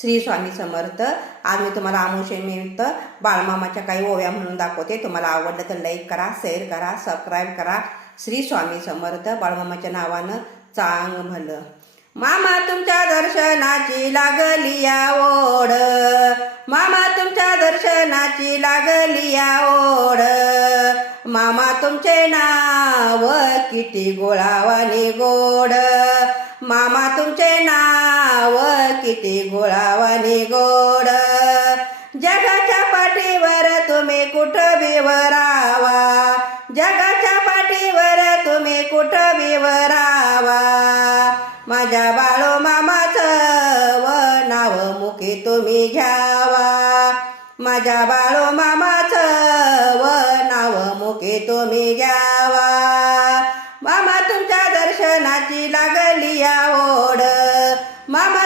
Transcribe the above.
श्री स्वामी समर्थ. आज मी तुम्हाला आमुषेनिमित्त बाळमामाच्या काही ओव्या म्हणून दाखवते. तुम्हाला आवडलं तर लाईक करा, शेअर करा, सबस्क्राईब करा. श्री स्वामी समर्थ. बाळमामाच्या नावानं चांग भलं. मामा तुमच्या दर्शनाची लागली या ओढ, मामा तुमच्या दर्शनाची लागली या ओढ, मामा तुमचे नाव किती गोळावानी गोड, मामा तुमचे नाव किती गोळावानी गोड, जगाच्या पाठीवर तुम्ही कुठं विवरावा, जगाच्या पाठीवर तुम्ही कुठं विवरावा, माझ्या बाळो मामाचं व नाव मुखी तुम्ही घ्यावा, माझ्या बाळो मामाचं व नाव मुखी तुम्ही घ्यावा.